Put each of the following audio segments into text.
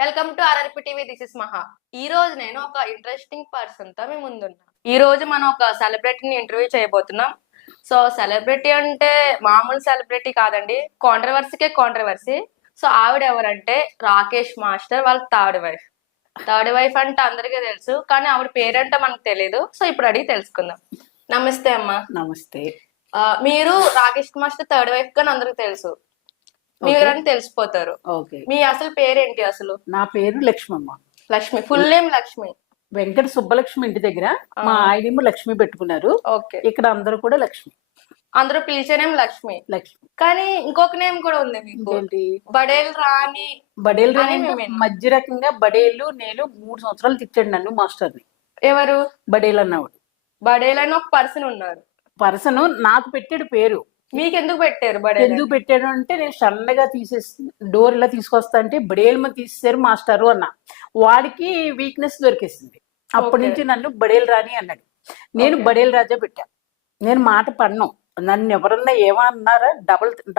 Welcome to RRP TV. This is మహా. ఈ రోజు నేను ఒక ఇంట్రెస్టింగ్ పర్సన్ తో మీ ముందున్నా. ఈ రోజు మనం ఒక సెలబ్రిటీని ఇంటర్వ్యూ చేయబోతున్నాం. సో సెలబ్రిటీ అంటే మామూలు సెలబ్రిటీ కాదండి, కాంట్రవర్సీకే కాంట్రవర్సీ. సో ఆవిడ ఎవరంటే రాకేష్ మాస్టర్ వాళ్ళ థర్డ్ వైఫ్ అంటే అందరికీ తెలుసు, కానీ ఆవిడ పేరంటే మనకు తెలియదు. సో ఇప్పుడు అడిగి తెలుసుకుందాం. నమస్తే అమ్మా. నమస్తే. మీరు రాకేష్ మాస్టర్ థర్డ్ వైఫ్ కానీ అందరికి తెలుసు, మీరని తెలిసిపోతారు. మీ అసలు పేరేంటి? అసలు నా పేరు లక్ష్మమ్మ. Lakshmi, full name Lakshmi. వెంకట సుబ్బలక్ష్మి ఇంటి దగ్గర మా ఆయనేమో లక్ష్మి పెట్టుకున్నారు. ఇక్కడ అందరూ కూడా లక్ష్మి, అందరూ పిలిచే నేమ్ లక్ష్మి. లక్ష్మి కానీ ఇంకొక నేమ్ కూడా ఉంది మీకు, బడేల్ రాణి. బడేల్ రాణి మధ్య రకంగా బడేలు నేను 3 సంవత్సరాలు తిట్టాడు నన్ను మాస్టర్ని. ఎవరు? బడేల్ అన్నవాడు. బడేల్ అని ఒక పర్సన్ ఉన్నారు. పర్సన్ నాకు పెట్టాడు పేరు. మీకు ఎందుకు పెట్టారు బడేల్? ఎందుకు పెట్టాడు అంటే నేను సన్నగా డోర్ ఇలా తీసుకొస్తా అంటే బడేల్మ తీసేశారు మాస్టరు అన్న. వాడికి వీక్నెస్ దొరికేసింది. అప్పటి నుంచి నన్ను బడేల్ రాణి అన్నాడు. నేను బడేల్ రాజా పెట్టాను. నేను మాట పడను. నన్ను ఎవరన్నా ఏమన్నారా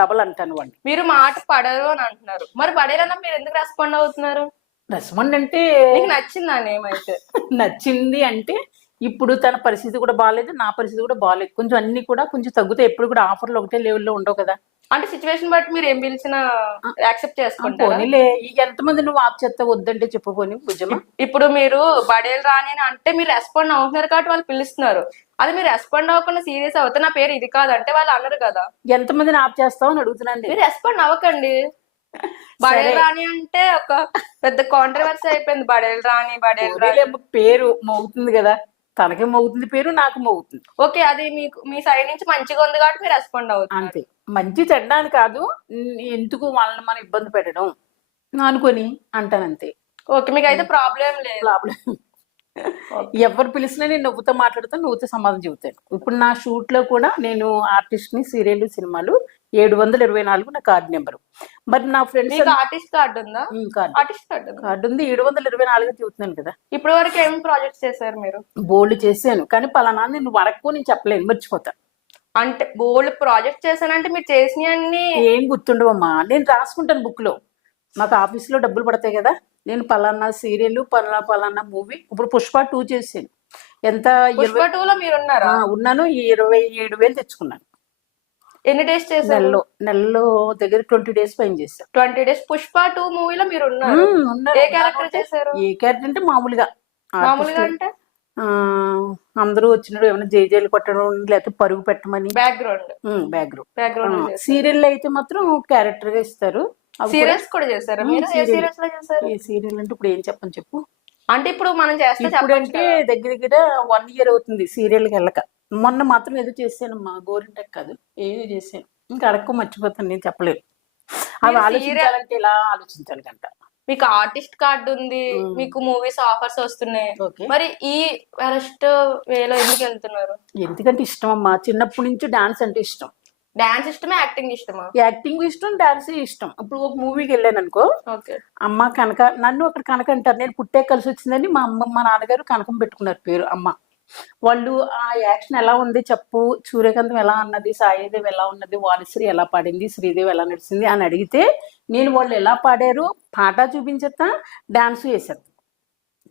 డబల్ అంటాను వాడిని. మీరు మాట పడరు అని అంటున్నారు, మరి బడేల్ అన్న మీరు ఎందుకు రెస్పాండ్ అవుతున్నారు? రెస్పాండ్ అంటే నచ్చిందా నేమైతే? నచ్చింది అంటే ఇప్పుడు తన పరిస్థితి కూడా బాగాలేదు, నా పరిస్థితి కూడా బాగాలేదు. కొంచెం అన్ని కూడా కొంచెం తగ్గుతాయి. ఎప్పుడు కూడా ఆఫర్లు ఒకటే లెవెల్లో ఉండవు కదా. అంటే సిచ్యువేషన్ బట్టి మీరు ఏం పిలిచినా యాక్సెప్ట్ చేసుకుంటారు. ఎంతమంది నువ్వు ఆప్ చేస్తా వద్దంటే చెప్పుకొని భుజమా. ఇప్పుడు మీరు బడేల్ రాని అంటే మీరు రెస్పాండ్ అవుతున్నారు కాబట్టి వాళ్ళు పిలుస్తున్నారు. అది మీరు రెస్పాండ్ అవ్వకుండా సీరియస్ అవుతే నా పేరు ఇది కాదంటే వాళ్ళు అన్నారు కదా. ఎంతమందిని ఆప్ చేస్తావు అని అడుగుతున్నాను. మీరు రెస్పాండ్ అవ్వకండి. బడేల్ రాణి అంటే ఒక పెద్ద కాంట్రవర్సీ అయిపోయింది. బడేల్ రాణి పేరు మోగుతుంది కదా, తనకే మోగుతుంది పేరు, నాకు మోగుతుంది. ఓకే, అది మీకు మీ సైడ్ నుంచి మంచిగా ఉంది కాబట్టి మీరు రెస్పాండ్ అవుతుంది. అంతే, మంచి చెడ్డాని కాదు, ఎందుకు వాళ్ళని మనం ఇబ్బంది పెట్టడం అనుకొని అంటానంతే. ఓకే, మీకు అయితే ప్రాబ్లం లేదు. ఎవరు పిలిచినా నేను నవ్వుతో మాట్లాడుతాను, నవ్వుతో సమాధానం చెబుతాను. ఇప్పుడు నా షూట్ లో కూడా నేను ఆర్టిస్ట్ ని, సీరియల్ సినిమాలు 724 నా కార్డు నెంబరు. మరి నా ఫ్రెండ్స్ ఆర్టిస్ట్ కార్డు ఉందా? కార్డు ఉంది, 724 చెబుతున్నాను కదా. ఇప్పటి వరకు ఏం ప్రాజెక్ట్స్ చేశారు మీరు? బోల్డ్ చేశాను, కానీ పలానా నేను వరకు నేను చెప్పలేను, మర్చిపోతా. అంటే బోల్డ్ ప్రాజెక్ట్ చేశానంటే మీరు చేసినవన్నీ ఏం గుర్తుండవమ్మా. నేను రాసుకుంటాను బుక్ లో, నాకు ఆఫీస్ లో డబ్బులు పడతాయి కదా. నేను పలానా సీరియల్, పలానా మూవీ. ఇప్పుడు పుష్ప 2 చేసాను. ఎంత? పుష్ప 2 లో మీరు ఉన్నారా? ఉన్నాను. 27,000 తెచ్చుకున్నాను. ఎన్ని డేస్ చేశారు? నెలలో దగ్గర 20 డేస్ పైన చేశాను. 20 డేస్. పుష్ప 2 మూవీలో మీరు ఉన్నారు. ఏ క్యారెక్టర్ చేశారు? ఏ క్యారెక్టర్ అంటే మామూలుగా అంటే అందరూ వచ్చినప్పుడు ఏమైనా జైలు కొట్టడం, లేకపోతే పరుగు పెట్టమని బ్యాక్గ్రౌండ్. సీరియల్ అయితే మాత్రం క్యారెక్టర్ గా ఇస్తారు. సీరియల్స్ కూడా చేశారు మీరు? ఏ సీరియల్స్ లో చేశారు? ఏ సీరియల్ అంటే ఇప్పుడు ఏం చెప్పు. అంటే ఇప్పుడు మనం చేస్తే ఇప్పుడు అంటే దగ్గర 1 year అవుతుంది సీరియల్కి వెళ్ళక. మొన్న మాత్రం ఏదో చేశాను మా గోరింటకి కాదు, ఏదో చేశాను. ఇంకా అడక్క మర్చిపోతాను, నేను చెప్పలేను. అవి ఆలోచించాలంటే ఇలా ఆలోచించాలి కంట. మీకు ఆర్టిస్ట్ కార్డు ఉంది, మీకు మూవీస్ ఆఫర్స్ వస్తున్నాయి, మరి ఈ వరస్ట్ వేలో ఎందుకు వెళ్తున్నారు? ఎందుకంటే ఇష్టం అమ్మా, చిన్నప్పటి నుంచి డాన్స్ అంటే ఇష్టం. డాన్స్ ఇష్టమా, యాక్టింగ్ ఇష్టమా? యాక్టింగ్ ఇష్టం, డాన్స్ ఇష్టం. ఇప్పుడు ఒక మూవీకి వెళ్ళాను అనుకో, అమ్మ కనక, నన్ను అక్కడ కనక అంటారు. నేను పుట్టే కలిసి వచ్చిందని మా అమ్మ మా నాన్నగారు కనకం పెట్టుకున్నారు పేరు అమ్మ. వాళ్ళు ఆ యాక్షన్ ఎలా ఉంది చెప్పు, సూర్యకాంతం ఎలా అన్నది, సాయిదేవి ఎలా ఉన్నది, వాణిశ్రీ ఎలా పాడింది, శ్రీదేవి ఎలా నడిచింది అని అడిగితే నేను వాళ్ళు ఎలా పాడారు పాట చూపించేస్తా, డాన్స్ చేసేస్తా.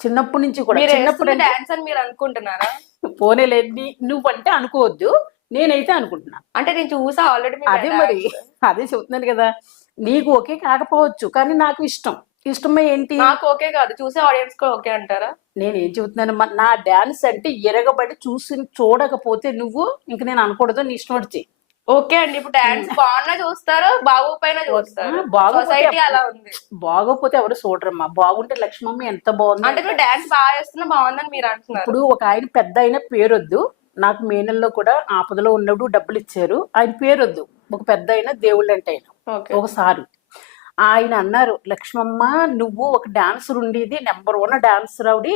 చిన్నప్పటి నుంచి కూడా. చిన్నప్పుడు డాన్స్ అని మీరు అనుకుంటున్నారా? పోనేలేండి, నువ్వంటే అనుకోవద్దు, నేనైతే అనుకుంటున్నా. అంటే నేను చూసా ఆల్రెడీ. అదే మరి, అదే చెబుతున్నాను కదా. నీకు ఓకే కాకపోవచ్చు, కానీ నాకు ఇష్టం. ఇష్టమే ఏంటి? నాకు ఓకే కాదు, చూసే ఆడియన్స్ కూడా ఓకే అంటారా? నేనేం చెబుతున్నాను, నా డాన్స్ అంటే ఎరగబడి చూడకపోతే నువ్వు ఇంక నేను అనకూడదు, నీ ఇష్టం వచ్చి. ఓకే అండి, ఇప్పుడు డాన్స్ బాగున్నా చూస్తారు, బాగోపోయినా చూస్తారు. సొసైటీ అలా ఉంది. బాగోపోతే ఎవరు చూడరమ్మా, బాగుంటే లక్ష్మమ్మ ఎంత బాగుంది అంటే మీరు డాన్స్ బాగా చేస్తున్నా బాగుందని మీరు అంటున్నారు. ఇప్పుడు ఒక ఆయన పెద్ద అయిన పేరొద్దు, నాకు మేనల్లో కూడా ఆపదలో ఉన్నప్పుడు డబ్బులు ఇచ్చారు, ఆయన పేరొద్దు, ఒక పెద్ద అయిన దేవుళ్ళు అంటే ఆయన ఒకసారి ఆయన అన్నారు, లక్ష్మమ్మ నువ్వు ఒక డాన్సర్ ఉండేది, నెంబర్ 1 డాన్సర్ ఆవిడ,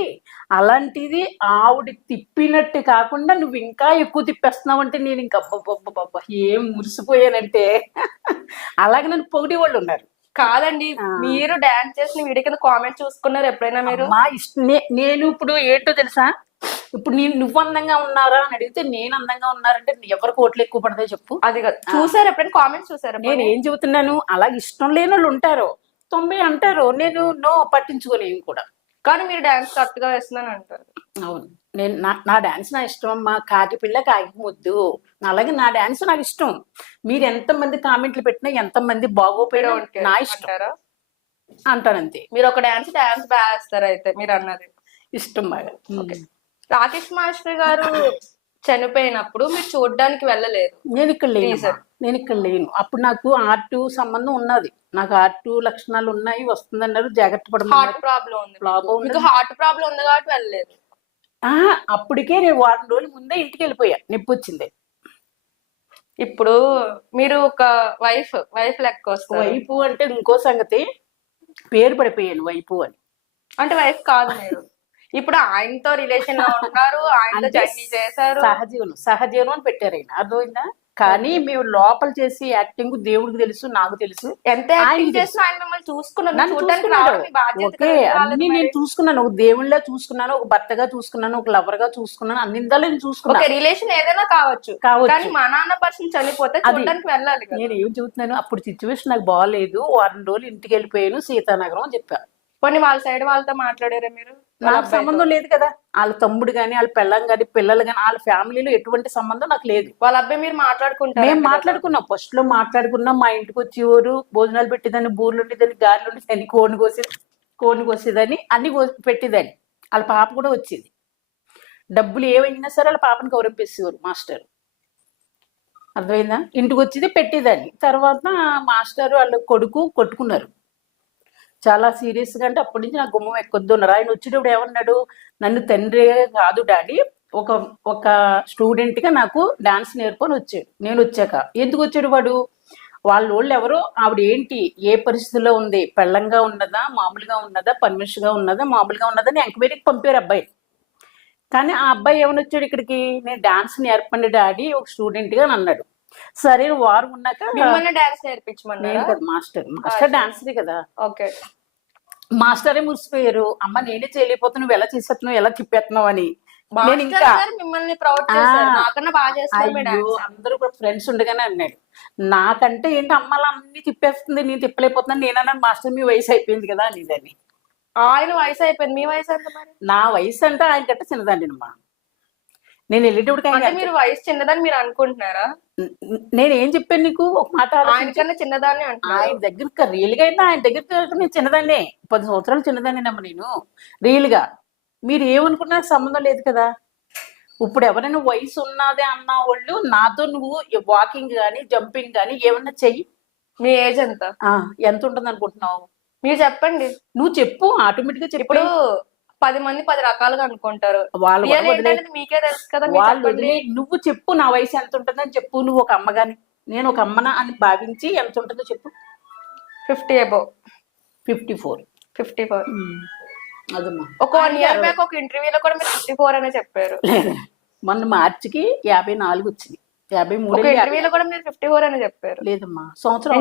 అలాంటిది ఆవిడ తిప్పినట్టు కాకుండా నువ్వు ఇంకా ఎక్కువ తిప్పేస్తున్నావు అంటే నేను ఇంకా అబ్బబ్బబ్బబ్బ ఏం మురిసిపోయానంటే. అలాగే నన్ను పొగిడే వాళ్ళు ఉన్నారు. కాదండి, మీరు డాన్స్ చేసిన వీడియో కింద కామెంట్ చూసుకున్నారు ఎప్పుడైనా మీరు? మా ఇష్టం. నేను ఇప్పుడు ఏంటో తెలుసా, ఇప్పుడు నువ్వు అందంగా ఉన్నారా అని అడిగితే నేను అందంగా ఉన్నారంటే ఎవరికి ఓట్లు ఎక్కువ పడతాయి చెప్పు. అది చూసారు ఎప్పుడైనా కామెంట్స్ చూసారు? నేను ఏం చెబుతున్నాను, అలా ఇష్టం లేని వాళ్ళు ఉంటారు, 90 అంటారు. నేను నో పట్టించుకోలేను కూడా. కానీ మీరు డాన్స్ కరెక్ట్ గా వేస్తున్నాను అంటారు. అవును. నేను నా డాన్స్ నా ఇష్టం అమ్మా. కాకి పిల్ల కాకి ముద్దు. అలాగే నా డాన్స్ నాకు ఇష్టం. మీరు ఎంతమంది కామెంట్లు పెట్టినా ఎంతమంది బాగోపోయినా నా ఇష్టం అంటారా? అంటానంతే. మీరు ఒక డాన్స్ బాగా వేస్తారు అయితే మీరు అన్నది. ఇష్టం బాగా. రాకేష్ మాస్టర్ గారు చనిపోయినప్పుడు మీరు చూడడానికి వెళ్ళలేదు. నేను ఇక్కడ లేను. అప్పుడు నాకు ఆర్ట్ సంబంధం ఉన్నది. నాకు ఆర్ట్ లక్షణాలు ఉన్నాయి, వస్తుందన్నారు. జాగ్రత్త హార్ట్ పడమన్నారు. ప్రాబ్లం ఉంది. మీకు హార్ట్ ప్రాబ్లం ఉంది కాబట్టి వెళ్ళలేదు. అప్పటికే నేను వారం రోజుల ముందే ఇంటికి వెళ్ళిపోయా. నొప్పి వచ్చింది. ఇప్పుడు మీరు ఒక వైఫ్ లెక్క వస్తారు. వైపు అంటే ఇంకో సంగతి. పేరు పడిపోయాను వైపు అని. అంటే వైఫ్ కాదు మీరు. ఇప్పుడు ఆయనతో రిలేషన్ లో ఉన్నారు, ఆయనతో జర్నీ చేశారు. సహజీవనం అని పెట్టారు ఆయన. అర్థమైందా? కానీ మేము లోపల చేసి యాక్టింగ్ దేవుడికి తెలుసు, నాకు తెలుసు. ఎంత యాక్టింగ్ చేసినా ఆయన మిమ్మల్ని చూసుకున్నారు. అన్ని నేను చూసుకున్నాను. ఒక దేవుళ్ళ చూసుకున్నాను, ఒక భర్తగా చూసుకున్నాను, ఒక లవర్ గా చూసుకున్నాను. అన్ని నేను చూసుకున్నాను. రిలేషన్ ఏదైనా కావచ్చు. కానీ మా నాన్న పర్సన్ చనిపోతే చూడడానికి వెళ్ళాలి. నేను ఏం చెబుతున్నాను, అప్పుడు సిచ్యువేషన్ నాకు బాగాలేదు. వారం రోజులు ఇంటికి వెళ్ళిపోయాను సీతానగరం అని చెప్పాను. కొన్ని వాళ్ళ సైడ్ వాళ్ళతో మాట్లాడారా మీరు? నాకు సంబంధం లేదు కదా. వాళ్ళ తమ్ముడు గాని, వాళ్ళ పెళ్ళం గాని, పిల్లలు గాని, వాళ్ళ ఫ్యామిలీలో ఎటువంటి సంబంధం నాకు లేదు. వాళ్ళ అబ్బాయి మీరు మాట్లాడుకుంటారు? మేము మాట్లాడుకున్నాం. ఫస్ట్ లో మాట్లాడుకున్నాం. మా ఇంటికి వచ్చేవారు, భోజనాలు పెట్టేదాన్ని, బూర్లు ఉండేదాన్ని, గారెలు ఉండేదాన్ని, కోడిని కోసేదాన్ని, అన్ని పెట్టేదాన్ని. వాళ్ళ పాప కూడా వచ్చేది. డబ్బులు ఏవైనా సరే వాళ్ళ పాపని గౌరవించేసేవారు మాస్టర్. అర్థమైందా? ఇంటికి వచ్చేది పెట్టేదాన్ని. తర్వాత మాస్టర్ వాళ్ళ కొడుకు కొట్టుకున్నారు చాలా సీరియస్ గా. అంటే అప్పటి నుంచి నాకు గుమ్మం ఎక్కొద్దు ఉన్నారు. ఆయన వచ్చేటప్పుడు ఏమన్నాడు, నన్ను తండ్రి కాదు డాడీ, ఒక స్టూడెంట్ గా నాకు డాన్స్ నేర్పని వచ్చాడు. నేను వచ్చాక ఎందుకు వచ్చాడు వాడు? వాళ్ళు ఎవరో ఆవిడ ఏంటి, ఏ పరిస్థితిలో ఉంది, పెళ్ళంగా ఉన్నదా, మామూలుగా ఉన్నదా, పర్మిషన్గా ఉన్నదా, మామూలుగా ఉన్నదా అని ఎంక్వైరీకి పంపారు అబ్బాయి. కానీ ఆ అబ్బాయి ఏమని వచ్చాడు ఇక్కడికి, నేను డాన్స్ నేర్పండి డాడీ ఒక స్టూడెంట్ గా అన్నాడు. సరే వారం ఉన్నాక డాన్స్ నేర్పించమన్నారు. మాస్టర్ డాన్సరే కదా. ఓకే. మాస్టరే మురిసిపోయారు. అమ్మ నేనే చేయలేకపోతున్నా, నువ్వు ఎలా చేసేస్తున్నావు, ఎలా తిప్పేస్తున్నావు అని. నేను ఇంకా మిమ్మల్ని ప్రౌడ్ చేశారు. నాకన్నా బాగా చేస్తారు. అందరూ కూడా ఫ్రెండ్స్ ఉండగానే అన్నాడు. నాకంటే ఏంటి అమ్మలా అన్ని తిప్పేస్తుంది, నేను తిప్పలేకపోతున్నాను. నేనన్నా మాస్టర్ మీ వయసు అయిపోయింది కదా అనేదాన్ని. ఆయన వయసు అయిపోయింది. మీ వయసు ఎంత మరి? నా వయసు అంటే ఆయన కంటే చిన్నదాన్ని అమ్మా. నేను వెళ్ళేటప్పుడు మీరు వయసు చిన్నదని మీరు అనుకుంటున్నారా? నేను ఏం చెప్పాను నీకు ఒక మాట, ఆయనకన్నా చిన్నదాన్ని అంటున్నా. ఆయన దగ్గర రియల్ గా అయితే ఆయన దగ్గర నేను చిన్నదాన్నే, 10 సంవత్సరాలు చిన్నదాన్నేనమ్మా నేను రియల్ గా. మీరు ఏమనుకున్నా సంబంధం లేదు కదా. ఇప్పుడు ఎవరైనా వయసు ఉన్నదే అన్న వాళ్ళు నాతో నువ్వు వాకింగ్ గానీ జంపింగ్ గానీ ఏమన్నా చెయ్యి. మీ ఏజ్ ఎంత ఉంటుంది అనుకుంటున్నావు? మీరు చెప్పండి. నువ్వు చెప్పు, ఆటోమేటిక్ గా చెప్పు. ఇప్పుడు 10 మంది 10 రకాలుగా అనుకుంటారు. మీకే తెలుసు కదా. నువ్వు చెప్పు నా వయసు ఎంత ఉంటుందని చెప్పు. నువ్వు ఒక అమ్మగాని, నేను ఒక అమ్మనా అని భావించి ఎంత ఉంటుందో చెప్పు. 50 above. 54. అదమ్మా. ఒక 1 year బ్యాక్ ఒక ఇంటర్వ్యూలో కూడా మీరు 54 అనే చెప్పారు. మొన్న మార్చికి 54 వచ్చింది. 53 ఇంటర్వ్యూలో కూడా మీరు 54 అని చెప్పారు. లేదమ్మా, సంవత్సరం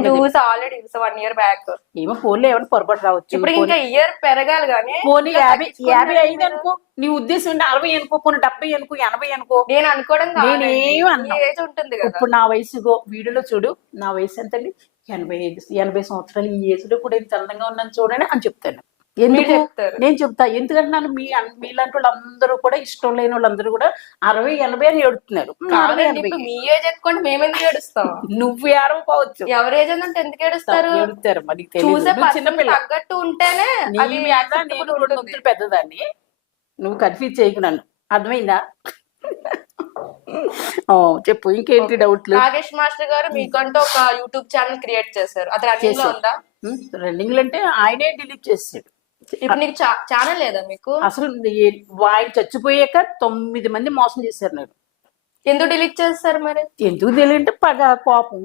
ఆల్రెడీ 1 year బ్యాక్. ఏమో ఫోన్లో ఏమైనా పొరపాటు రావచ్చు. ఇప్పుడు ఇంకా ఇయర్ పెరగాలి కానీ. పోనీ 55 అనుకో, నీ ఉద్దేశం 40 అనుకో, పోనీ 70 అనుకో, 80 అనుకో. నేను అనుకోవడం ఏజ్ ఉంటుంది కదా. ఇప్పుడు నా వయసు వీడియోలో చూడు, నా వయసు ఎంతండి? 80 సంవత్సరాలు. ఈ ఏజ్ లో కూడా ఎంత అందంగా ఉన్నాను చూడండి అని చెప్తాను. ఎందుకు నేను చెప్తా, ఎందుకంటున్నాను, మీలాంటి వాళ్ళందరూ కూడా, ఇష్టం లేని వాళ్ళందరూ కూడా 60, 80 అని ఏడుతున్నారు. మీ ఏజ్ ఎత్తుకోండి, మేమెందుకు ఏడుస్తాం? నువ్వు ఏడవపోవచ్చు. ఎవరి ఏజ్ అంటే ఎందుకు ఏడుస్తారు? ఏడుతారు మరి. చిన్నపిల్ల తగ్గట్టు ఉంటేనే పెద్దదాన్ని. నువ్వు కన్ఫ్యూజ్ చేయకు నన్ను, అర్థమైందా? చెప్పు, ఇంకేంటి డౌట్లు? రాకేష్ మాస్టర్ గారు మీకంటూ ఒక యూట్యూబ్ ఛానల్ క్రియేట్ చేశారు. అది రన్నింగ్ లో ఉందా? రన్నింగ్ అంటే ఆయనే డిలీట్ చేసాడు. ఇప్పుడు నీకు ఛానల్ లేదా మీకు? అసలు ఆయన చచ్చిపోయాక 9 మంది మోసం చేశారు నాకు. ఎందుకు డిలీట్ చేస్తారు మరి? ఎందుకు తెలియంటే పగ, కోపం,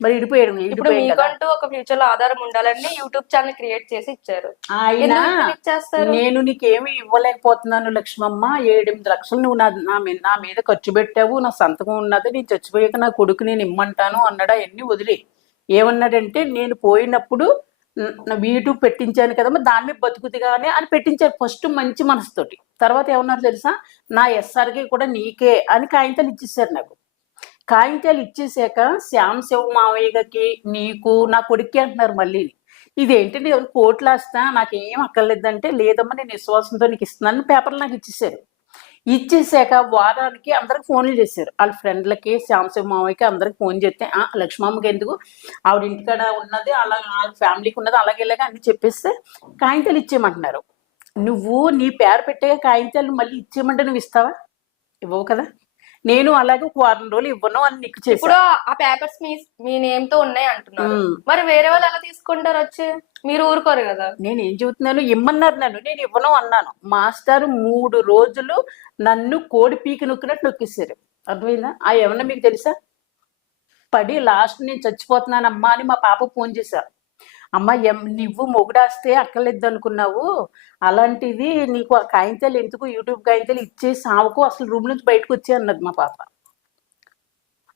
మరి ఇడిపోయాడు. ఇప్పుడు మీకంటూ ఒక ఫ్యూచర్ లో ఆధారం ఉండాలని యూట్యూబ్ ఛానల్ క్రియేట్ చేసి ఇచ్చారు. ఆయన నేను నీకేమి ఇవ్వలేకపోతున్నాను లక్ష్మమ్మ, 7-8 లక్షలు నువ్వు నా మీద ఖర్చు పెట్టావు, నా సంతకం ఉన్నది, నేను చచ్చిపోయాక నా కొడుకు నేను ఇమ్మంటాను అన్నాడు. అవన్నీ వదిలే. ఏమన్నాడంటే, నేను పోయినప్పుడు యూట్యూబ్ పెట్టించాను కదమ్మా, దాని మీద బతుకుదిగానే అని పెట్టించారు ఫస్ట్ మంచి మనసుతోటి. తర్వాత ఏమన్నారు తెలుసా, నా ఎస్ఆర్కి కూడా నీకే అని కాగితాలు ఇచ్చేసారు నాకు. కాగితాలు ఇచ్చేసాక శ్యామ్ శివ మావయ్యకి, నీకు, నా కొడుక్కి అంటున్నారు. మళ్ళీ ఇదేంటండి ఎవరు కోట్లు వేస్తా నాకేం అక్కర్లేదంటే, లేదమ్మా నేను విశ్వాసంతో నీకు ఇస్తున్నాను పేపర్లు నాకు ఇచ్చేసారు. ఇచ్చేసాక వారానికి అందరికి ఫోన్లు చేశారు. వాళ్ళ ఫ్రెండ్లకి, శ్యామశివ మావయ్యకి అందరికి ఫోన్ చేస్తే లక్ష్మమ్మకి ఎందుకు, ఆవిడ ఇంటికాడ ఉన్నది అలా వాళ్ళ ఫ్యామిలీకి ఉన్నది అలాగే ఇలాగే అన్ని చెప్పేస్తే కాగితాలు ఇచ్చేయమంటున్నారు. నువ్వు నీ పేరు పెట్టే కాగితాలు మళ్ళీ ఇచ్చేయమంటే నువ్వు ఇస్తావా? ఇవ్వవు కదా. నేను అలాగే ఒక వారం రోజులు ఇవ్వను అని నీకు ఇప్పుడు చేసాను. ఆ పేపర్స్ మీ నేమ్ తో ఉన్నాయి అంటున్నారు, మరి వేరే వాళ్ళు ఎలా తీసుకుంటారు వచ్చి? మీరు ఊరుకోరు కదా. నేను ఏం చెబుతున్నాను, ఇమ్మన్నారు నన్ను, నేను ఇవ్వను అన్నాను. మాస్టర్ 3 రోజులు నన్ను కోడి పీకి నొక్కినట్టు నొక్కేశారు. అర్థమైందా? ఏమన్నా మీకు తెలుసా, పడి లాస్ట్ నేను చచ్చిపోతున్నానమ్మా అని మా పాప ఫోన్ చేశారు. అమ్మ నువ్వు మొగుడాస్తే అక్కర్లేదు అనుకున్నావు, అలాంటిది నీకు ఆ కాగితాలు ఎందుకు, యూట్యూబ్ కాగితాలు ఇచ్చేసి సావుకు అసలు రూమ్ నుంచి బయటకు వచ్చే అన్నది మా పాప.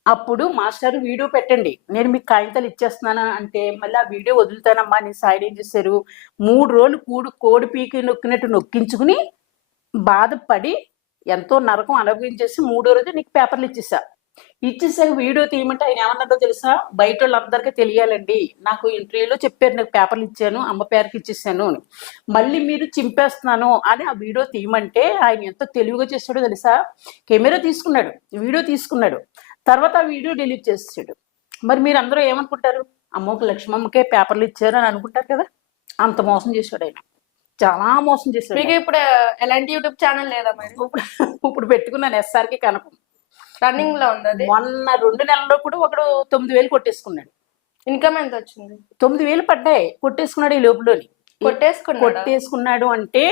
అప్పుడు మాస్టర్ వీడియో పెట్టండి నేను మీకు కాగితాలు ఇచ్చేస్తున్నానా అంటే, మళ్ళీ ఆ వీడియో వదులుతానమ్మా అని సైడ్ ఏం చేశారు, 3 రోజులు కోడి పీకి నొక్కినట్టు నొక్కించుకుని బాధపడి ఎంతో నరకం అనుభవించేసి 3వ రోజు నీకు పేపర్లు ఇచ్చేసాక వీడియో తీయమంటే ఆయన ఏమన్నారో తెలుసా, బయట వాళ్ళందరికీ తెలియాలండి, నాకు ఇంటర్వ్యూలో చెప్పారు నాకు పేపర్లు ఇచ్చాను అమ్మ పేరుకి ఇచ్చేసాను అని, మళ్ళీ మీరు చింపేస్తున్నాను అని ఆ వీడియో తీయమంటే ఆయన ఎంతో తెలివిగా చేస్తాడో తెలుసా, కెమెరా తీసుకున్నాడు, వీడియో తీసుకున్నాడు, తర్వాత ఆ వీడియో డిలీట్ చేసాడు. మరి మీరు అందరూ ఏమనుకుంటారు, అమ్మకి లక్ష్మమ్మకే పేపర్లు ఇచ్చారు అని అనుకుంటారు కదా. అంత మోసం చేశాడు ఆయన, చాలా మోసం చేశాడు. మీకు ఇప్పుడు ఎలాంటి యూట్యూబ్ ఛానల్ లేదా మరి? ఇప్పుడు పెట్టుకున్నాను ఎస్ఆర్కి కనకం, రన్నింగ్ లో ఉంది. మొన్న 2 నెలల్లో కూడా ఒకడు 9,000 కొట్టేసుకున్నాడు. ఇన్కమ్ ఎంత వచ్చింది? 9,000 పడ్డాయి, కొట్టేసుకున్నాడు ఈ లోపులోని. కొట్టేసుకున్నాడు అంటే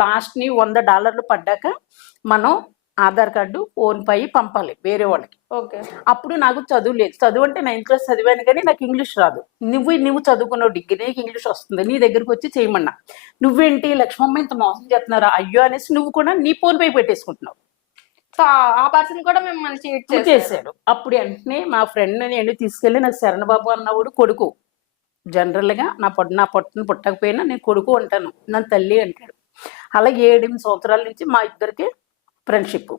లాస్ట్ ని $100 పడ్డాక మనం ఆధార్ కార్డు ఫోన్ పై పంపాలి వేరే వాళ్ళకి. అప్పుడు నాకు చదువు లేదు, చదువు అంటే 9th క్లాస్ చదివాను కానీ నాకు ఇంగ్లీష్ రాదు. నువ్వు చదువుకున్నావు డిగ్రీ, నీకు ఇంగ్లీష్ వస్తుంది, నీ దగ్గరకు వచ్చి చేయమన్నా, నువ్వేంటి లక్ష్మమ్మ ఇంత మోసం చేస్తున్నారా అయ్యో అనేసి నువ్వు కూడా నీ ఫోన్ పై పెట్టేసుకుంటున్నావు. సో ఆ పర్సన్ కూడా మిమ్మల్ని చీట్ చేశాడు. అప్పుడు వెంటనే మా ఫ్రెండ్ నేను తీసుకెళ్ళి, నాకు శరణబాబు అన్నవాడు కొడుకు, జనరల్ గా నా పొట్టను పుట్టకపోయినా నేను కొడుకు అంటాను, నన్ను తల్లి అంటాడు. అలాగే 7-8 సంవత్సరాల నుంచి మా ఇద్దరికి ఫ్రెండ్షిప్.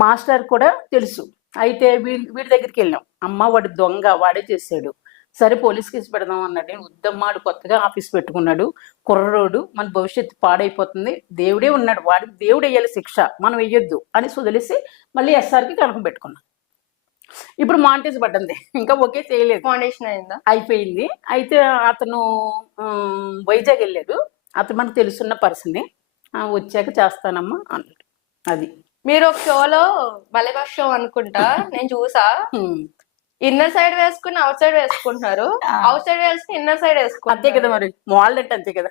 మాస్టర్ కూడా తెలుసు. అయితే వీడి దగ్గరికి వెళ్ళాం, అమ్మ వాడు దొంగ, వాడే చేశాడు, సరే పోలీస్ కేసు పెడదాం అన్నాడు. నేను వద్దమ్మాడు, కొత్తగా ఆఫీస్ పెట్టుకున్నాడు, కుర్రోడు, మన భవిష్యత్తు పాడైపోతుంది, దేవుడే ఉన్నాడు, వాడికి దేవుడు వేయాలి శిక్ష, మనం వేయొద్దు అని వదిలేసి మళ్ళీ ఎస్ఆర్కి కనుక పెట్టుకున్నాం. ఇప్పుడు మాంటేజ్ పడ్డంది, ఇంకా ఓకే చేయలేదు, ఫౌండేషన్ అయిందా, అయిపోయింది. అయితే అతను వైజాగ్ వెళ్ళాడు, అతను మనకు తెలుసున్న పర్సన్, వచ్చాక చేస్తానమ్మా అన్నాడు. అది మీరు ఒక షోలో బలేబా షో అనుకుంటా నేను చూసా, ఇన్నర్ సైడ్ వేసుకుని అవుట్ సైడ్ వేసుకుంటున్నారు, అవుట్ సైడ్ వేసుకుని ఇన్నర్ సైడ్ వేసుకుంటారు. అంతే కదా మరి, మోడల్ అంటే అంతే కదా.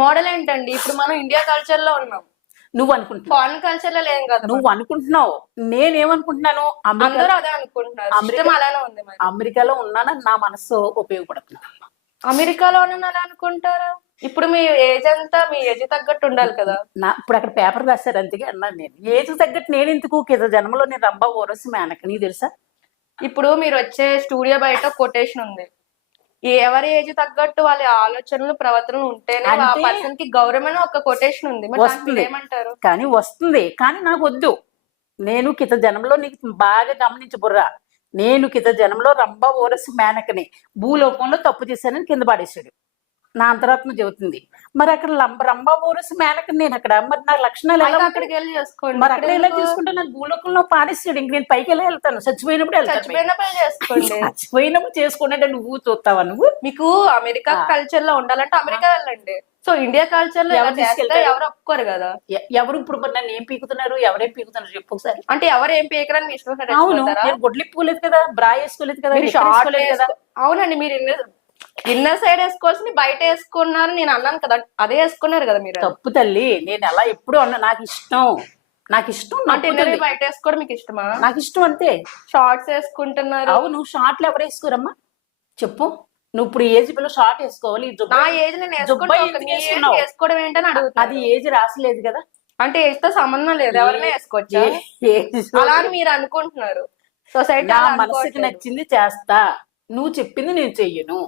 మోడల్ ఏంటండి, ఇప్పుడు మనం ఇండియా కల్చర్ లో ఉన్నాం, నువ్వు అనుకుంటున్నావు ఫారెన్ కల్చర్ లో లేం కదా. నువ్వు అనుకుంటున్నావు, నేనేమనుకుంటున్నాను, అందరూ అదే అనుకుంటున్నారు, అలానే ఉంది. అమెరికాలో ఉన్నానని నా మనసు ఉపయోగపడుతున్నా, అమెరికాలో అలా అనుకుంటారా? ఇప్పుడు మీ ఏజ్ అంతా మీ ఏజ్ తగ్గట్టు ఉండాలి కదా. ఇప్పుడు అక్కడ పేపర్ రాశారు అందుకే అన్నాను, నేను ఏజ్ తగ్గట్టు నేను ఎందుకు, కింద జన్మలో నేను రంభా ఓరసి మేనక, నీకు తెలుసా. ఇప్పుడు మీరు వచ్చే స్టూడియో బయట కొటేషన్ ఉంది, ఎవరి ఏజ్ తగ్గట్టు వాళ్ళ ఆలోచనలు ప్రవర్తనలు ఉంటేనే ఆ పర్సన్ కి గౌరవం ఒక కొటేషన్ ఉంది. ఏమంటారు? కానీ వస్తుంది, కానీ నాకు వద్దు. నేను కింద జన్మలో నీకు బాగా గమనించు బుర్రా, నేను కింద జన్మలో రంభా ఓరసి మేనకని, భూలోకంలో తప్పు చేశానని కింద పాడేశాడు, నా అంతరాత్మ చెబుతుంది. మరి అక్కడ రంభా ఓరసి మేనకని నేను అక్కడ, మరి నా లక్షణాలు ఎలా, అక్కడికి వెళ్ళి చేసుకోండి. మరి అక్కడ ఎలా చేసుకుంటే నాకు భూలోకంలో పాడేసాడు, ఇంక నేను పైకి ఎలా వెళ్తాను, చచ్చిపోయినప్పుడు చచ్చిపోయినప్పుడు చేసుకోండి అంటే నువ్వు చూస్తావా? నువ్వు మీకు అమెరికా కల్చర్ లో ఉండాలంటే అమెరికా వెళ్ళండి. సో ఇండియా కల్చర్ లో ఎవరు ఒప్పుకోరు కదా. ఎవరు ఇప్పుడు నన్ను ఏం పీకుతున్నారు, ఎవరేం పీకుతున్నారు చెప్పు ఒకసారి. అంటే ఎవరు ఏం పీకరని మీ ఇష్టం. అవును, నేను గొడ్లిప్పుకోలేదు కదా, బ్రా వేసుకోలేదు కదా. అవునండి, మీరు ఇన్నర్ సైడ్ వేసుకోవాల్సింది బయట వేసుకున్నారు నేను అన్నాను కదా, అదే వేసుకున్నారు కదా మీరు. తప్పు తల్లి, నేను అలా ఎప్పుడు అన్నా, నాకు ఇష్టం అంటే బయట వేసుకోవడం మీకు ఇష్టమా? నాకు ఇష్టం అంతే. షార్ట్స్ వేసుకుంటున్నారు. అవును, షార్ట్లు ఎవరు వేసుకోరమ్మా చెప్పు, నువ్వు ఇప్పుడు ఏజ్ పిల్ల షార్ట్ వేసుకోవాలి, వేసుకోవడం ఏంటని అడుగుతా. అది ఏజ్ రాసలేదు కదా, అంటే ఏజ్ తో సంబంధం లేదు, ఎవరైనా వేసుకోవచ్చు అలా అని మీరు అనుకుంటున్నారు. సొసైటీ నా మనసుకి నచ్చింది చేస్తా, నువ్వు చెప్పింది నేను చెయ్యను,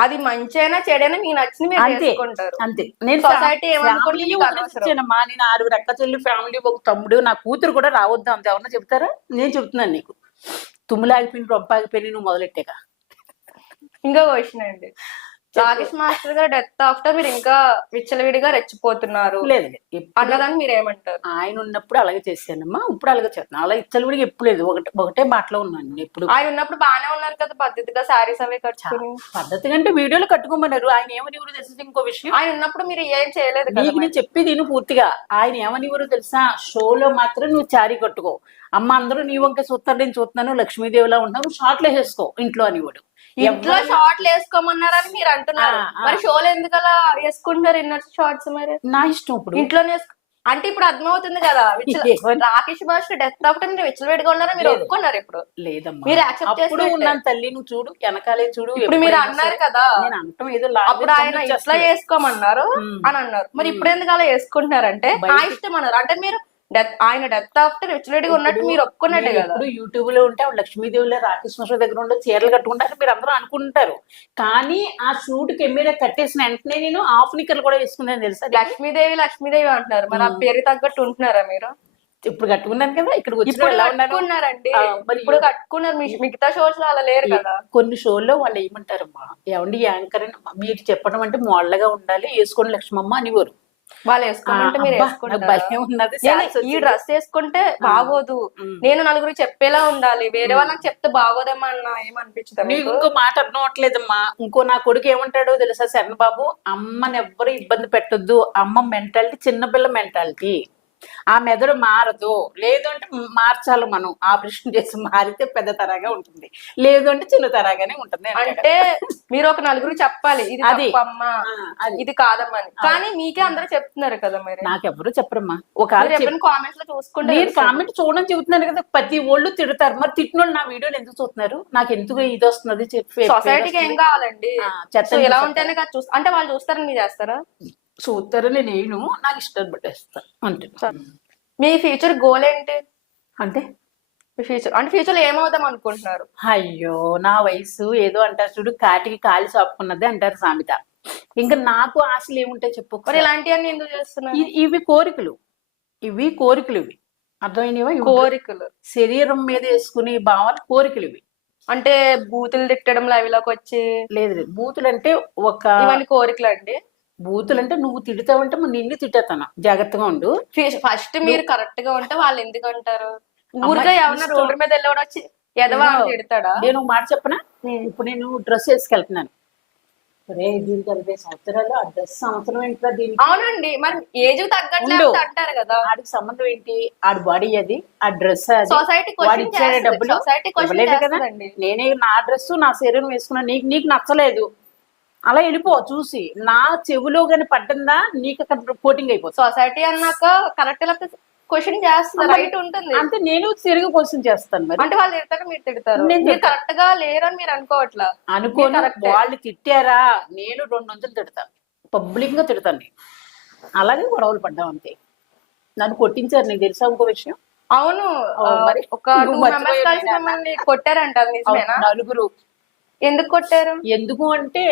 అది మంచైనా చెడైనా మీకు నచ్చింది మీరు చేసుకుంటారు అంతే. నేను సొసైటీ ఏమనుకుంటున్నానమ్మా, నేను 6 అక్క చెల్లి ఫ్యామిలీ, ఒక తమ్ముడు, నా కూతురు కూడా రావద్దాం అంత ఎవరన్నా చెప్తారా? నేను చెప్తున్నాను నీకు, తుమ్ములాగిపోయిన రొంపాగిపోయి నువ్వు మొదలెట్టాక. ఇంకో క్వశ్చన్ అండి, రాకేష్ మాస్టర్ గారు డెత్ ఆఫ్టర్ మీరు ఇంకా విచ్చలవిడిగా రెచ్చిపోతున్నారు లేదు లేదు. ఎప్పుడు అన్నదాన్ని మీరు ఏమంటారు? ఆయన ఉన్నప్పుడు అలాగే చేశానమ్మా, ఇప్పుడు అలాగే చేస్తాను. అలా ఇచ్చలు ఎప్పుడు లేదు, ఒకటే బాటలో ఉన్నాను నేను ఎప్పుడు. ఆయన ఉన్నప్పుడు బాగానే ఉన్నారు కదా, పద్ధతిగా శారీస్ అవి కట్టుకుని. పద్ధతి కంటే వీడియోలు కట్టుకోమన్నారు. ఆయన ఏమని ఎవరు తెలిసింది ఇంకో విషయం. ఆయన ఉన్నప్పుడు మీరు ఏం చేయలేదు కదా నీకు నేను చెప్పేది నేను పూర్తిగా. ఆయన ఏమని ఎవరు తెలుసా, షోలో మాత్రం నువ్వు చారీ కట్టుకో, అమ్మ అందరూ నీ వంక చూస్తారు, నేను చూస్తున్నాను, లక్ష్మీదేవిలా ఉంటావు, షార్ట్లు వేసేసుకో ఇంట్లో అనేవాడు. ఇంట్లో షార్ట్లు వేసుకోమన్నారని మీరు అంటున్నారు, మరి షోలు ఎందుకు అలా వేసుకుంటారు ఇన్నర్ షార్ట్స్? మరి నా ఇష్టం. ఇప్పుడు ఇంట్లోనే అంటే ఇప్పుడు అర్థమవుతుంది కదా, రాకేష్ మాస్టర్ డెత్ ఆఫ్టర్ మీరు విచ్చలవిడిగా ఉన్నారా, మీరు ఒప్పుకున్నారు ఇప్పుడు? లేదమ్మా, మీరు యాక్సెప్ట్ అప్పుడు ఉన్నాను తల్లి, నువ్వు చూడు వెనకాలే చూడు. ఇప్పుడు మీరు అన్నారు కదా, నేను అంటాం ఏదో అప్పుడు ఆయన ఇట్లా చేసుకోమన్నారు అని అన్నారు, మరి ఇప్పుడు ఎందుకు అలా వేసుకుంటున్నారంటే ఆ ఇష్టం అన్నారు. అంటే మీరు ఆయన డెత్ ఆఫ్టర్ విచ్చలవిడిగా ఉన్నట్టు మీరు ఒప్పుకున్నట్టే కదా. ఇప్పుడు యూట్యూబ్ లో ఉంటే లక్ష్మీదేవిలో రాకేష్ మాస్టర్ దగ్గర ఉండే చీరలు కట్టుకుంటారు మీరు అందరూ అనుకుంటారు, కానీ ఆ షూట్ కెమెరా కట్టేసిన వెంటనే నేను హాఫ్ నిక్కర్లు కూడా వేసుకున్నాను తెలుసా. లక్ష్మీదేవి అంటున్నారు, మరి ఆ పేరు తగ్గట్టు ఉంటున్నారా మీరు? ఇప్పుడు కట్టుకున్నాను కదా, ఇక్కడ కట్టుకున్నారండి, ఇప్పుడు కట్టుకున్నారు. మిగతా షోస్ లో అలా లేరు కదా. కొన్ని షోల్లో వాళ్ళు ఏమంటారమ్మా, ఏమండి యాంకర్ అని మీరు చెప్పడం అంటే మోడల్గా ఉండాలి, వేసుకోండి లక్ష్మమ్మ అనేవారు. వాళ్ళు వేసుకోమంటే మీరు వేసుకుంటారు. ఈ డ్రెస్ వేసుకుంటే బాగోదు, నేను నలుగురు చెప్పేలా ఉండాలి, వేరే వాళ్ళకి చెప్తే బాగోదేమా అన్న ఏమనిపించదు నీకు? ఇంకో మాట అర్థం అవట్లేదమ్మా. ఇంకో నా కొడుకు ఏమంటాడో తెలుసా శరణ్ బాబు, అమ్మని ఎవ్వరు ఇబ్బంది పెట్టొద్దు, అమ్మ మెంటాలిటీ చిన్నపిల్ల మెంటాలిటీ, ఆ మెదడు మారదు, లేదు అంటే మార్చాలి మనం, ఆపరేషన్ చేసి మారితే పెద్ద తరాగా ఉంటుంది, లేదు అంటే చిన్న తరాగానే ఉంటుంది. అంటే మీరు ఒక నలుగురు చెప్పాలి ఇది తప్పమ్మా ఇది కాదమ్మా అని, కానీ మీకే అందరూ చెప్తున్నారు కదా. మరి నాకెవరు చెప్పరమ్మా. ఒక కామెంట్స్ లో చూసుకుంటే నేను కామెంట్ చూడడం చెబుతున్నాను కదా, ప్రతి ఒళ్ళు తిడతారు, మరి తిట్టిన వాళ్ళు నా వీడియోలు ఎందుకు చూస్తున్నారు, నాకు ఎందుకు ఇది వస్తున్నది చెప్పి. సొసైటీకి ఏం కావాలండి, ఎలా ఉంటేనే కదా అంటే వాళ్ళు చూస్తారని మీరు చేస్తారా? చూస్తారని నేను నాకు ఇష్టం పట్టేస్తాను అంటే. మీ ఫ్యూచర్ గోల్ ఏంటి? అంటే ఫ్యూచర్ లో ఏమవుదాం అనుకుంటున్నారు? అయ్యో నా వయసు ఏదో అంటారు చూడు, కాటికి కాలి చాపుకున్నది అంటారు సామెత. ఇంకా నాకు ఆశలు ఏముంటాయి చెప్పు. ఇలాంటివన్నీ ఎందుకు చేస్తున్నారు? ఇవి కోరికలు, ఇవి అర్థమైనవా? కోరికలు శరీరం మీద వేసుకునే భావాలు కోరికలు ఇవి. అంటే బూతులు తిట్టడం లైవ్లోకి వచ్చి? లేదు, బూతులు అంటే ఇవన్నీ కోరికలు అండి. బూతులు అంటే నువ్వు తిడతావంటే నిన్ను తిట్టేస్తాను, జాగ్రత్తగా ఉండు. ఫస్ట్ మీరు కరెక్ట్ గా ఉంటే వాళ్ళు ఎందుకు అంటారు? ఊరిగా ఎవరన్నా రోడ్డు మీద వెళ్ళవడం వచ్చి ఎదవా తిడతాడా? నేను మాట చెప్పనా, ఇప్పుడు నేను డ్రెస్ వేసుకెళ్తున్నాను, సంవత్సరాలు ఆ డ్రెస్ సంవత్సరం ఏంటి దీనికి? అవునండి, మరి ఏజ్ తగ్గట్లేదు అంటారు కదా, ఆడికి సంబంధం ఏంటి? ఆడి బాడీ అది, ఆ డ్రెస్ సొసైటీ డబ్బులు ఇవ్వలేదు కదా. నేనే నా డ్రెస్ నా శరీరం వేసుకున్నా, నీకు నచ్చలేదు అలా వెళ్ళిపో. చూసి నా చెవిలో గాని పడ్డందా నీకు అక్కడ కోటింగ్ అయిపోతుంది. సొసైటీ అన్నాక కరెక్ట్ క్వశ్చన్ చేస్తుంది, రైట్ ఉంటుంది. అంటే నేను తిరిగి క్వశ్చన్ చేస్తాను. మరి అంటే వాళ్ళు తిడతారు, మీరు తిడతారు, మీరు కరెక్ట్ గా లేరని మీరు అనుకోవట్లా? అనుకోని వాళ్ళు తిట్టారా, నేను 200 తిడతాను, పబ్లిక్ గా తిడతాను నేను. అలాగే గొడవలు పడ్డాం అంతే, నన్ను కొట్టించారు. నీకు తెలుసా ఇంకో విషయం? అవును, ఒక 2 మెంబర్స్ కలిసి మిమ్మల్ని కొట్టారంట, నిజమేనా? నలుగురు. ఎందుకు కొట్టారు? ఎందుకు అంటే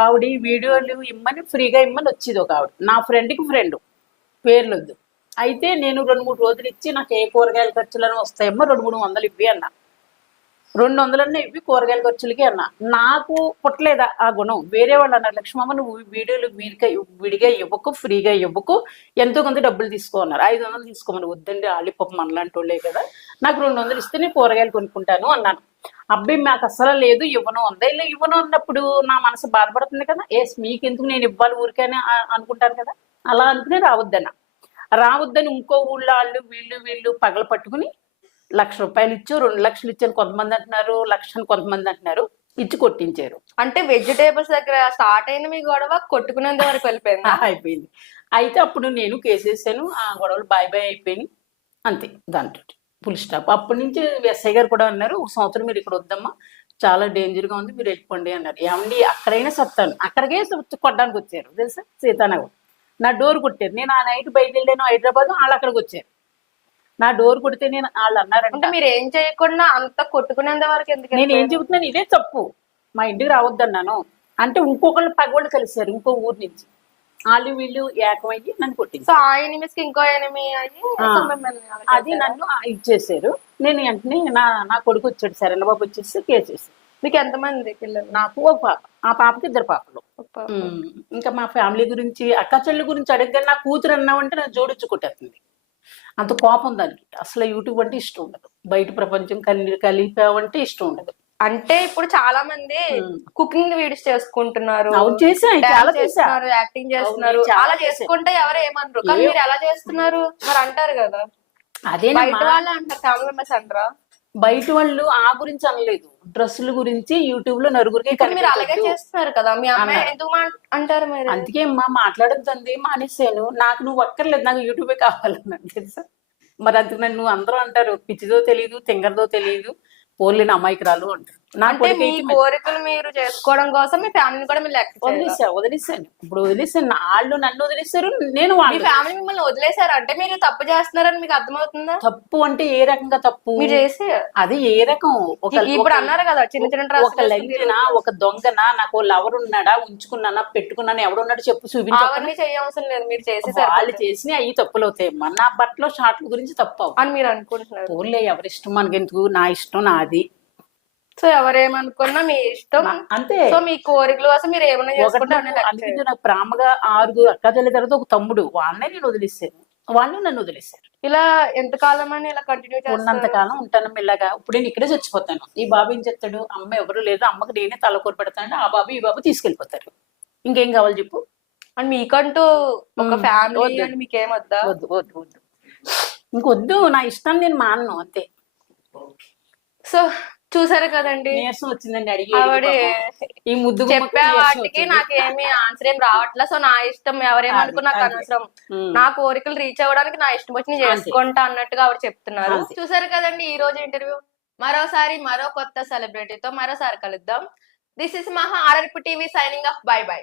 ఆవిడ వీడియోలు ఇమ్మని ఫ్రీగా ఇమ్మని వచ్చేది ఒక ఆవిడ, నా ఫ్రెండ్కి ఫ్రెండ్, పేర్లు వద్దు. అయితే నేను 2-3 రోజులు ఇచ్చి నాకు ఏ కూరగాయల ఖర్చులను వస్తాయమ్మో 200-300 ఇవ్వి అన్నా, 200 ఇవ్వి కూరగాయల ఖర్చులకి అన్నా. నాకు పుట్టలేదా ఆ గుణం. వేరే వాళ్ళు అన్నారు, లక్ష్మమ్మ నువ్వు వీడియోలు విడిగా ఇవ్వకు, ఫ్రీగా ఇవ్వకు, ఎంతో కొంత డబ్బులు తీసుకో అన్నారు. 500 తీసుకోమని. వద్దండి, ఆలిపప్పు మనలాంటి వాళ్ళే కదా, నాకు 200 ఇస్తే నేను కూరగాయలు కొనుక్కుంటాను అన్నాను. అబ్బాయి మాకు అసలు లేదు, ఇవ్వను అందా. ఇలా ఇవ్వను అన్నప్పుడు నా మనసు బాధపడుతుంది కదా, మీకెందుకు నేను ఇవ్వాలి ఊరికైనా అనుకుంటాను కదా. అలా అనుకునే రావద్దని ఇంకో ఊళ్ళో వాళ్ళు వీళ్ళు పగలు పట్టుకుని 1,00,000 రూపాయలు ఇచ్చు, 2 లక్షలు ఇచ్చాను కొంతమంది అంటున్నారు, 1,00,000 కొంతమంది అంటున్నారు, ఇచ్చి కొట్టించారు. అంటే వెజిటేబుల్స్ దగ్గర స్టార్ట్ అయిన మీ గొడవ కొట్టుకునేంత వరకు వెళ్ళిపోయింది. అయిపోయింది. అయితే అప్పుడు నేను కేసేసాను, ఆ గొడవలు బాయ్ అయిపోయినాయి అంతే, దాంతో ఫుల్ స్టాప్. అప్పటి నుంచి ఎస్ఐ గారు కూడా అన్నారు, 1 సంవత్సరం మీరు ఇక్కడ వద్దమ్మా, చాలా డేంజర్గా ఉంది, మీరు వెళ్ళిపోండి అన్నారు. ఏమండి అక్కడైనా చెప్తాను, అక్కడికే కొట్టడానికి వచ్చారు తెలుసా, సీతానగర్. నా డోర్ కొట్టారు, నేను ఆ నైట్ బయలుదేరాను హైదరాబాద్, వాళ్ళు అక్కడికి వచ్చారు. నా డోర్ కొడితే నేను వాళ్ళు అన్నారంటే మీరు ఏం చేయకుండా అంత కొట్టుకునేంత వరకు ఎందుకు? నేను ఏం చెబుతున్నాను, ఇదే తప్పు, మా ఇంటికి రావద్దన్నాను అంటే ఇంకొకళ్ళు పగవాళ్ళు కలిసారు ఇంకో ఊరు నుంచి, వాళ్ళు వీళ్ళు ఏకమయ్యి నన్ను కొట్టింది. సో ఆ ఎనిమిస్కి ఇంకో ఎనిమి అయ్యి అది నన్ను ఇచ్చేసారు. నేను వెంటనే నా కొడుకు వచ్చాడు, శరణబాబు వచ్చేసి కేసు చేశాను. మీకు ఎంతమంది పిల్లలు? నాకు ఒక పాప, ఆ పాపకి 2 పాపలు. ఒక పాప. ఇంకా మా ఫ్యామిలీ గురించి అక్క చెల్లి గురించి అడగగానే నా కూతురు అన్నావంటే నాకు జోడించు కొట్టేస్తుంది. అంత కోపం దానికి. అసలు యూట్యూబ్ అంటే ఇష్టం ఉండదు, బయట ప్రపంచం కలిపావంటే ఇష్టం ఉండదు. అంటే ఇప్పుడు చాలా మంది కుకింగ్ వీడియోస్ చేసుకుంటున్నారు, అవును చేసా, చాలా చేసా, చేస్తున్నారు, యాక్టింగ్ చేస్తున్నారు. అవును, చాలా అలా చేసుకుంటే ఎవరు ఏమనరు, కానీ మీరు ఎలా చేస్తున్నారు మరి అంటారు కదా. అదే బయట వాళ్ళు అంటారు, ఫ్యామిలీ మెంబర్స్ అంటారా? బయట వాళ్ళు ఆ గురించి అనలేదు, డ్రెస్సుల గురించి యూట్యూబ్ లో నలుగురికి ఇప్పుడు మీరు అలాగే చేస్తున్నారు కదా, మీ అమ్మాయి ఎందుకు అంటారు మరి? అందుకే అమ్మా మాట్లాడద్దండి మానేసాను. నాకు నువ్వు అక్కర్లేదు, నాకు యూట్యూబే కావాలన్నాను తెలుసా. మరి అందుకు నన్ను అందరూ అంటారు పిచ్చిదో తెలియదు, తింగరదో తెలియదు, పోలిన అమాయకురాలు అంటారు. అంటే మీ కోరికలు మీరు చేసుకోవడం కోసం మీ ఫ్యామిలీని కూడా మీరు లెక్క వదిలేసాను. ఇప్పుడు వదిలేసాను, వాళ్ళు నన్ను వదిలేశారు, నేను మీ ఫ్యామిలీ మిమ్మల్ని వదిలేశారు అంటే మీరు తప్పు చేస్తున్నారని మీకు అర్థమవుతుందా? తప్పు అంటే ఏ రకంగా తప్పు మీరు చేసి అది ఏ రకం? ఇప్పుడు అన్నారు కదా చిన్న చిన్న ఒక లంకినా, ఒక దొంగనా, నాకు లవర్ ఉన్నాడా, ఉంచుకున్నానా, పెట్టుకున్నానా, ఎవడున్నాడు చెప్పు చూపించు. అవన్నీ చేయవసరం లేదు, మీరు చేసేసారు. వాళ్ళు చేసిన అవి తప్పులు అవుతాయమ్మా. నా బట్టలో షార్ట్ల గురించి తప్పు అని మీరు అనుకుంటున్నారు. పోలే, ఎవరిష్టం మనకెందుకు, నా ఇష్టం నాది. సో ఎవరేమనుకున్నా మీ ఇష్టం అంతే. సో మీ కోరికల కోసం మీరు ఏమైనా చేసుకుంటే అందుకే నాకు ప్రేమగా 6 అక్క చెల్లి తర్వాత ఒక తమ్ముడు, వాళ్ళనే నేను వదిలేసాను, వాళ్ళు నన్ను వదిలేశారు. ఇలా ఎంతకాలం అని ఇలా కంటిన్యూ ఉన్నంత కాలం ఉంటాను మెల్లగా. ఇప్పుడు నేను ఇక్కడే చచ్చిపోతాను, ఈ బాబు ఏం చెప్తాడు, అమ్మ ఎవరు లేదు, అమ్మకి నేనే తలకూర పెడతాను, ఆ బాబు ఈ బాబు తీసుకెళ్లిపోతారు. ఇంకేం కావాలి చెప్పు? అండ్ మీకంటూ ఒక ఫ్యామిలీ అని మీకేం వద్దా? వద్దు వద్దు వద్దు, ఇంకొద్దు, నా ఇష్టం నేను మానను అంతే. సో చూసారు కదండి, నీరసం వచ్చిందండి అడిగి ఆవిడ ఈ ముద్దు చెప్పే వాటికి నాకేమి ఆన్సర్ ఏం రావట్లే. సో నా ఇష్టం, ఎవరేమనుకున్నా నాకు అనవసరం, నా కోరికలు రీచ్ అవ్వడానికి నా ఇష్టం వచ్చి నేను చేసుకుంటా అన్నట్టుగా ఆవిడ చెప్తున్నారు. చూసారు కదండి ఈ రోజు ఇంటర్వ్యూ. మరోసారి మరో కొత్త సెలబ్రిటీతో మరోసారి కలుద్దాం. దిస్ ఇస్ మహా RRP TV signing off. By by.